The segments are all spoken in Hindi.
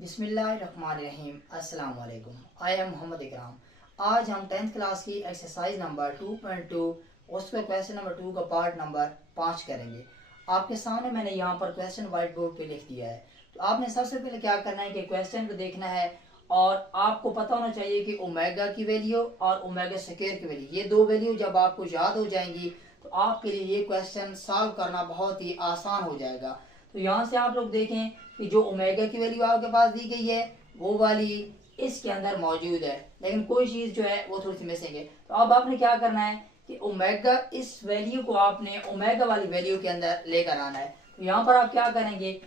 बिस्मिल्लाहिर्रहमानिर्रहीम। अस्सलाम वालेकुम। आई एम मोहम्मद इकराम। आज हम 10th क्लास की एक्सरसाइज नंबर 2.2 उसका क्वेश्चन नंबर 2 का पार्ट नंबर 5 करेंगे। आपके सामने मैंने यहाँ पर क्वेश्चन वाइट बोर्ड पे लिख दिया है। तो आपने सबसे पहले क्या करना है कि क्वेश्चन को देखना है और आपको पता होना चाहिए कि ओमेगा की वैल्यू और ओमेगा स्क्वायर की वैल्यू, ये दो वैल्यू जब आपको याद हो जाएंगी तो आपके लिए ये क्वेश्चन सॉल्व करना बहुत ही आसान हो जाएगा। तो यहाँ से आप लोग देखें कि जो ओमेगा की वैल्यू आपके पास दी गई है वो वाली इसके अंदर मौजूद है, लेकिन कोई चीज़ जो है वो थोड़ी सी मिसिंग है। तो अब आपने क्या करना है कि ओमेगा, इस वैल्यू को आपने ओमेगा वाली वैल्यू के अंदर लेकर आना है। तो यहाँ पर आप क्या करेंगे,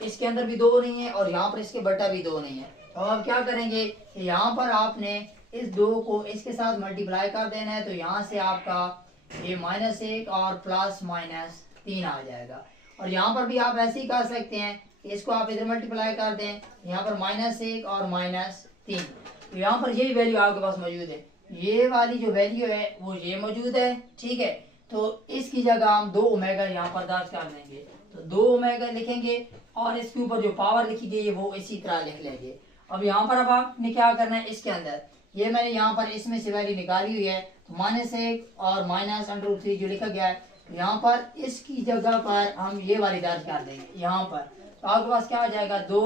इसके अंदर भी दो नहीं है और यहाँ पर इसके बटा भी दो नहीं है। तो आप क्या करेंगे कि यहाँ पर आपने इस दो को इसके साथ मल्टीप्लाई कर देना है। तो यहाँ से आपका ये -1 और +-3 आ जाएगा। और यहाँ पर भी आप ऐसे ही कर सकते हैं कि इसको आप इधर मल्टीप्लाई कर दें, यहाँ पर -1 और -3। तो यहाँ पर यही वैल्यू आपके पास मौजूद है, ये वाली जो वैल्यू है वो ये मौजूद है, ठीक है। तो इसकी जगह हम 2 ओमेगा यहाँ पर दर्ज कर देंगे। तो 2 ओमेगा लिखेंगे और इसके ऊपर जो पावर लिखी गई है वो इसी तरह लिख लेंगे। अब यहाँ पर अब आपने क्या करना है, इसके अंदर ये मैंने यहाँ पर इसमें से वैल्यू निकाली हुई है, तो -1 और -√3 जो लिखा गया है, यहाँ पर इसकी जगह पर हम ये वाली दर्ज कर देंगे यहाँ पर। तो आपके पास क्या आ जाएगा, 2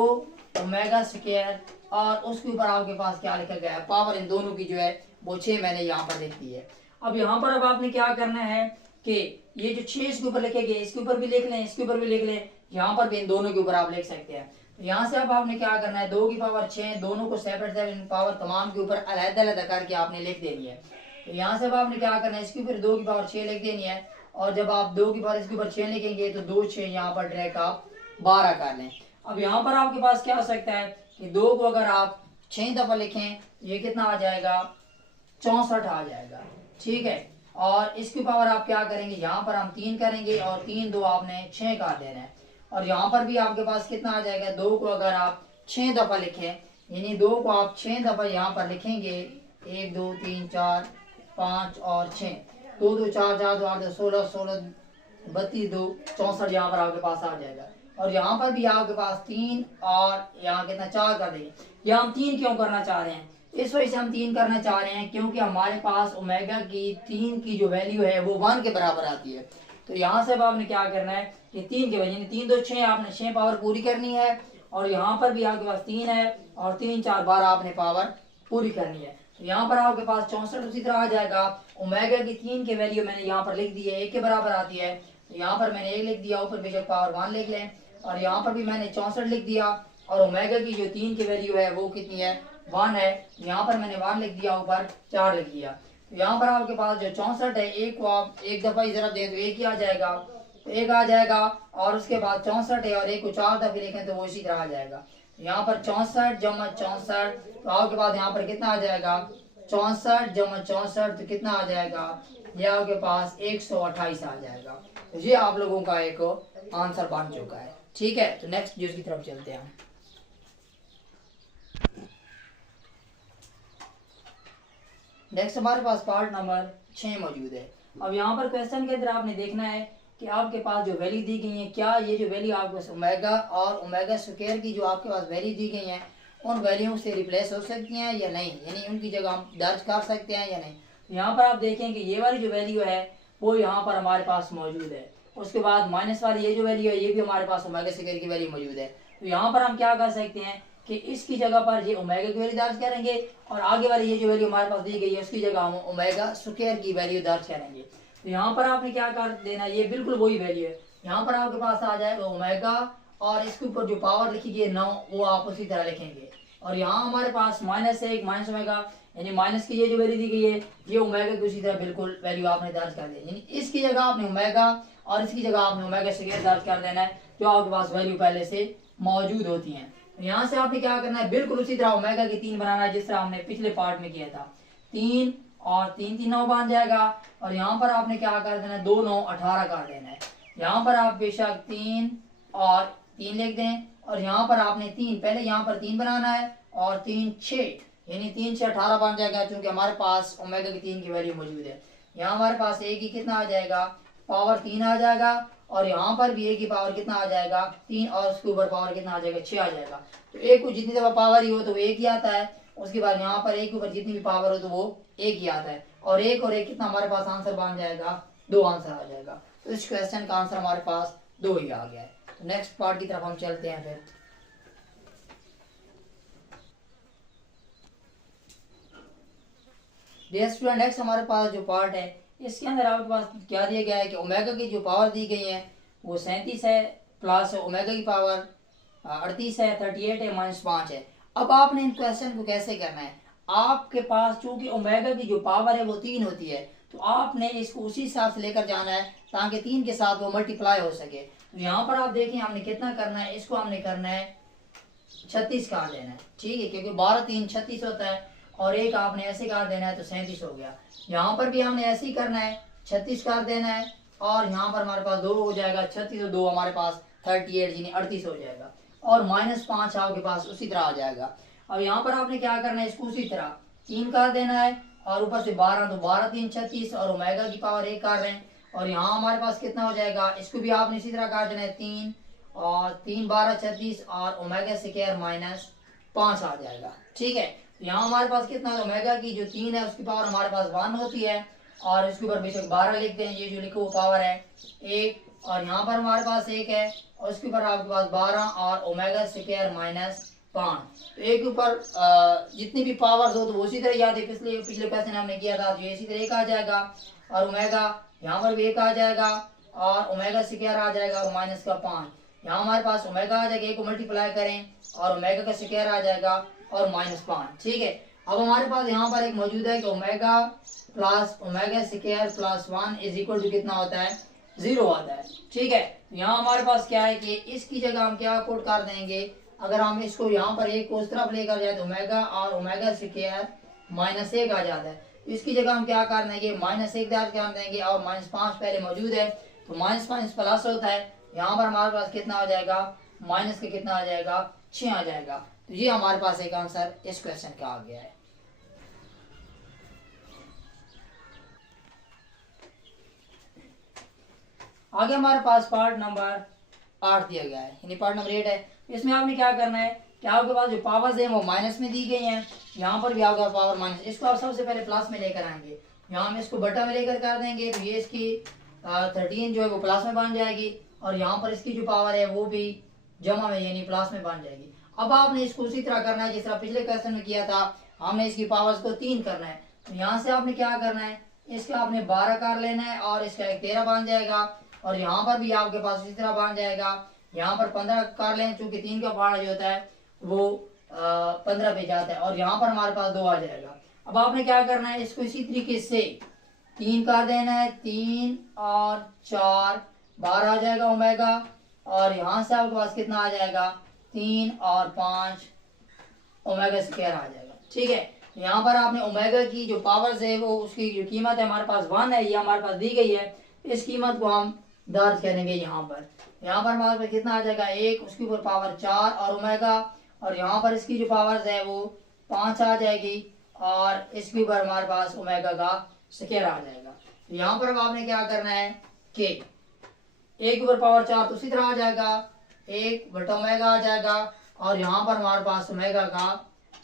ओमेगा स्क्वायर और उसके ऊपर आपके पास क्या लिखा गया है, पावर इन दोनों की जो है वो 6 मैंने यहाँ पर लिख दी है। अब यहाँ पर अब आपने क्या करना है कि ये जो 6 इसके ऊपर लिखे गए इसके ऊपर भी लिख लें, इसके ऊपर भी लिख लें, यहाँ पर भी इन दोनों के ऊपर आप लिख सकते हैं। तो यहाँ से अब आपने क्या करना है, 2 की पावर 6 दोनों को सेपरेट पावर तमाम के ऊपर अलग-अलग करके आपने लिख देनी है। तो यहाँ से अब आपने क्या करना है, इसके ऊपर 2 की पावर 6 लिख देनी है और जब आप 2 की पावर इसके ऊपर 6 लिखेंगे तो 2 6 यहाँ पर डायरेक्ट आप 12 कर लें। अब यहाँ पर आपके पास क्या हो सकता है कि 2 को अगर आप 6 दफा लिखें ये कितना आ जाएगा, 64 आ जाएगा, ठीक है। और इसकी पावर आप क्या करेंगे, यहाँ पर हम 3 करेंगे और 3 2 आपने 6 कर देना है। और यहाँ पर भी आपके पास कितना आ जाएगा, 2 को अगर आप 6 दफा लिखें, यानी 2 को आप 6 दफा यहाँ पर लिखेंगे, 1 2 3 4 5 और 6, 2 2 4 4 2 8 16 16 32 2 64 यहाँ पर आपके पास आ जाएगा। और यहाँ पर भी आपके पास 3 और यहाँ कितना 4 कर देंगे। यहाँ हम 3 क्यों करना चाह रहे हैं, इस वजह से हम 3 करना चाह रहे हैं क्योंकि हमारे पास ओमेगा की 3 की जो वैल्यू है वो 1 के बराबर आती है। तो यहाँ से अब आपने क्या करना है कि 3 के वजह 3 2 6 आपने 6 पावर पूरी करनी है और यहाँ पर भी आपके पास 3 है और 3 4 12 आपने पावर पूरी करनी है। तो यहाँ पर आपके पास 64 उसी तरह आ जाएगा। ओमेगा की 3 की वैल्यू मैंने यहाँ पर लिख दी है, 1 के बराबर आती है। तो यहाँ पर मैंने 1 लिख दिया, ऊपर बेशक पावर 1 लिख लें और यहाँ पर भी मैंने 64 लिख दिया और ओमेगा की जो 3 की वैल्यू है वो कितनी है, 1 है। यहाँ पर मैंने 1 लिख दिया, ऊपर 4 लिख दिया। तो यहाँ पर आपके पास जो 64 है, 1 को आप एक दफा ही जरा दें तो 1 ही आ जाएगा, तो 1 आ जाएगा। और उसके बाद 64 है और 1 को 4 दफे लिखें तो वो इसी तरह आ जाएगा। यहाँ पर 64 जमा 64, तो आपके पास यहाँ पर कितना आ जाएगा, 64 जमा 64 तो कितना आ जाएगा, ये आपके पास 128 आ जाएगा। तो ये आप लोगों का एक आंसर बन चुका है, ठीक है। तो नेक्स्ट न्यूज की तरफ चलते हैं। नेक्स्ट हमारे पास पार्ट नंबर 6 मौजूद है। अब यहाँ पर क्वेश्चन के अंदर आपने देखना है कि आपके पास जो वैल्यू दी गई है, क्या ये जो वैल्यू आपके पास ओमेगा और ओमेगा स्क्वायर की जो आपके पास वैल्यू दी गई है उन वैल्यू से रिप्लेस हो सकती हैं या नहीं, यानी उनकी जगह हम दर्ज कर सकते हैं या नहीं। तो यहाँ पर आप देखें कि ये वाली जो वैल्यू है वो यहाँ पर हमारे पास मौजूद है। उसके बाद माइनस वाली ये जो वैल्यू है ये भी हमारे पास ओमेगा स्क्वायर की वैल्यू मौजूद है। तो यहाँ पर हम क्या कर सकते हैं कि इसकी जगह पर ये ओमेगा की वैल्यू दर्ज करेंगे और आगे वाली ये जो वैल्यू हमारे पास दी गई है उसकी जगह हम ओमेगा स्क्वायर की वैल्यू दर्ज करेंगे। तो यहाँ पर आपने क्या कर देना, ये बिल्कुल वही वैल्यू है। यहाँ पर आपके पास आ जाएगा ओमेगा और इसके ऊपर जो पावर लिखी गई है 9 वो आप उसी तरह लिखेंगे। और यहाँ हमारे पास -1 माइनस ओमेगा, यानी माइनस की ये जो वैल्यू दी गई है ये ओमेगा की उसी तरह बिल्कुल वैल्यू आपने दर्ज कर दी, यानी इसकी जगह आपने ओमेगा और इसकी जगह आपने ओमेगा स्क्वायर दर्ज कर देना है जो आपके पास वैल्यू पहले से मौजूद होती हैं। तो यहाँ से आपने क्या करना है, बिल्कुल उसी तरह ओमेगा की 3 बनाना है जिस तरह हमने पिछले पार्ट में किया था। 3 और 3 3 9 बन जाएगा और यहाँ पर आपने क्या कर देना है, 2 9 18 कर देना है। यहाँ पर आप बेशक 3 और 3 लिख दें और यहाँ पर आपने 3 पहले यहाँ पर 3 बनाना है और 3 6, यानी 3 6 18 बन जाएगा क्योंकि हमारे पास ओमेगा की 3 की वैल्यू मौजूद है। यहाँ हमारे पास एक ही कितना आ जाएगा, पावर 3 आ जाएगा और यहाँ पर भी a की पावर कितना आ जाएगा 3 और उसके ऊपर पावर कितना आ जाएगा 6 आ जाएगा। तो a को जितनी दफा पावर ही हो तो वो एक ही आता है, उसके बाद यहाँ पर a के ऊपर जितनी भी पावर हो तो वो एक ही आता है, और एक कितना हमारे पास आंसर बन जाएगा 2 आंसर आ जाएगा। तो इस क्वेश्चन का आंसर हमारे पास 2 ही आ गया है। तो नेक्स्ट पार्ट की तरफ हम चलते हैं। फिर डियर स्टूडेंट, नेक्स्ट हमारे पास जो पार्ट है इसके अंदर आपके पास क्या दिया गया है कि ओमेगा की जो पावर दी गई है वो 37 है, प्लस ओमेगा की पावर 38 है, 38 है, -5 है। अब आपने इन क्वेश्चन को कैसे करना है, आपके पास चूंकि ओमेगा की जो पावर है वो 3 होती है, तो आपने इसको उसी हिसाब से लेकर जाना है ताकि 3 के साथ वो मल्टीप्लाई हो सके। तो यहाँ पर आप देखें हमने कितना करना है, इसको हमने करना है 36 काट देना है, ठीक है, क्योंकि 12 3 36 होता है, और एक आपने ऐसे काट देना है तो 37 हो गया। यहाँ पर भी हमने ऐसे ही करना है 36 काट देना है, और यहाँ पर हमारे पास 2 हो जाएगा, 36 और 2 हमारे पास 38 यानी 38 हो जाएगा, और -5 आपके पास उसी तरह आ जाएगा। अब यहाँ पर आपने क्या करना है, इसको उसी तरह 3 काट देना है, और ऊपर से 12, तो 12 3 36, और ओमेगा की पावर 1 काट रहे हैं, और यहाँ हमारे पास कितना हो जाएगा, इसको भी आपने इसी तरह काट देना है 3 और 3 12 36, और ओमेगा स्क्वायर -5 आ जाएगा, ठीक है। यहाँ हमारे पास कितना है, ओमेगा की जो 3 है उसकी पावर हमारे पास 1 होती है, और इसके ऊपर बेशक 12 लिखते हैं, ये जो लिखो वो पावर है 1, और यहाँ पर हमारे पास 1 है, और इसके ऊपर आपके पास 12 और ओमेगा स्क्वायर -5। तो एक ऊपर जितनी भी पावर्स हो तो वो उसी तरह याद है, पिछले क्वेश्चन हमने किया था, तो ये इसी तरह 1 आ जाएगा, और ओमेगा यहाँ पर भी 1 आ जाएगा, और ओमेगा स्क्वायर आ जाएगा, और -5। यहाँ हमारे पास ओमेगा आ जाएगा, 1 को मल्टीप्लाई करें और ओमेगा का स्क्वायर आ जाएगा, और -5, ठीक है। अब हमारे पास यहाँ पर एक मौजूद है कि omega plus omega square plus 1 is equal to कितना होता है 0 आता है, ठीक है। यहाँ हमारे पास क्या है कि इसकी जगह हम क्या पुट कर देंगे, अगर हम इसको यहाँ पर 1 को उस तरफ लेकर जाए तो ओमेगा और ओमेगा स्क्वायर -1 आ जाता है, तो इसकी जगह हम क्या कर देंगे -1 कर देंगे, और -5 पहले मौजूद है तो -5 प्लस होता है, यहाँ पर हमारे पास कितना आ जाएगा माइनस का कितना आ जाएगा 6 आ जाएगा। तो ये हमारे पास एक आंसर इस क्वेश्चन का आ गया है। आगे हमारे पास पार्ट नंबर 8 दिया गया है, यानी पार्ट नंबर 8 है। इसमें आपने क्या करना है कि आपके पास जो पावर्स है वो माइनस में दी गई हैं, यहाँ पर भी आपका पावर माइनस, इसको आप सबसे पहले प्लस में लेकर आएंगे, यहाँ हम इसको बटा में लेकर कर देंगे, तो ये इसकी 13 जो है वो प्लस में बन जाएगी, और यहाँ पर इसकी जो पावर है वो भी जमा में यानी प्लस में बन जाएगी। अब आपने इसको उसी तरह करना है जिस तरह पिछले क्वेश्चन में किया था, हमने इसकी पावर्स को 3 करना है, तो यहाँ से आपने क्या करना है, इसका आपने 12 कर लेना है, और इसका एक 13 बन जाएगा, और यहाँ पर भी आपके पास इसी तरह बन जाएगा, यहाँ पर 15 कर लें, चूंकि 3 का पारा जो होता है वो 15 पे जाता है, और यहाँ पर हमारे पास 2 आ जाएगा। अब आपने क्या करना है, इसको इसी तरीके से 3 कर देना है, 3 और 4 12 आ जाएगा ओमेगा, और यहाँ से आपके पास कितना आ जाएगा 3 और 5 ओमेगा स्क्वायर आ जाएगा, ठीक है। यहाँ पर आपने ओमेगा की जो पावर्स है वो उसकी जो कीमत है हमारे पास 1 है, ये हमारे पास दी गई है, इस कीमत को हम दर्ज करेंगे यहाँ पर हमारे पास कितना आ जाएगा 1, उसके ऊपर पावर 4 और ओमेगा, और यहाँ पर इसकी जो पावर्स है वो 5 आ जाएगी, और इसके ऊपर हमारे पास ओमेगा का स्क्वायर आ जाएगा। तो यहाँ पर आपने क्या करना है कि 1 ऊपर पावर 4 तो उसी तरह आ जाएगा, 1 बटा ओमेगा आ जाएगा, और यहाँ पर हमारे पास ओमेगा का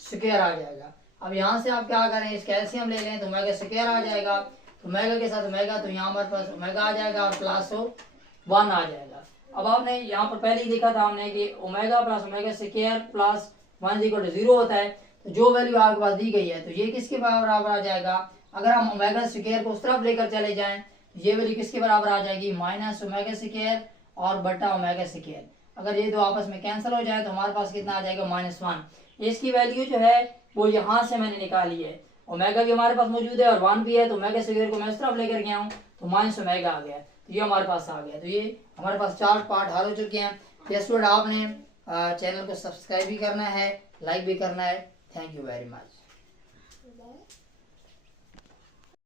स्क्वायर आ जाएगा। अब यहाँ से आप क्या करें, इस कैल्शियम ले लें तो ओमेगा स्क्वायर आ जाएगा, तो ओमेगा के साथ ओमेगा, तो यहाँ हमारे पास ओमेगा आ जाएगा और प्लस 1 आ जाएगा। अब आपने यहाँ पर पहले ही देखा था हमने कि omega plus omega square plus 1 equal to 0 होता है, तो जो वैल्यू आपके पास दी गई है तो ये किसके बराबर आ जाएगा, अगर हम ओमेगा स्क्वायर को उस तरफ लेकर चले जाएं तो ये वैल्यू किसके बराबर आ जाएगी माइनस ओमेगा स्क्वायर और बटा ओमेगा स्क्वायर। अगर ये दो आपस में कैंसिल हो जाए तो हमारे पास कितना आ जाएगा -1। इसकी वैल्यू जो है वो यहाँ से मैंने निकाली है, ओमेगा भी हमारे पास मौजूद है और 1 भी है, तो ओमेगा स्क्वायर को मैं इस तरफ लेकर गया हूँ तो माइनस ओमेगा आ गया, तो ये हमारे पास आ गया। तो ये हमारे पास 4 पार्ट हल हो चुके हैं। तो स्टूडेंट आपने चैनल को सब्सक्राइब भी करना है, लाइक भी करना है। Thank you very much.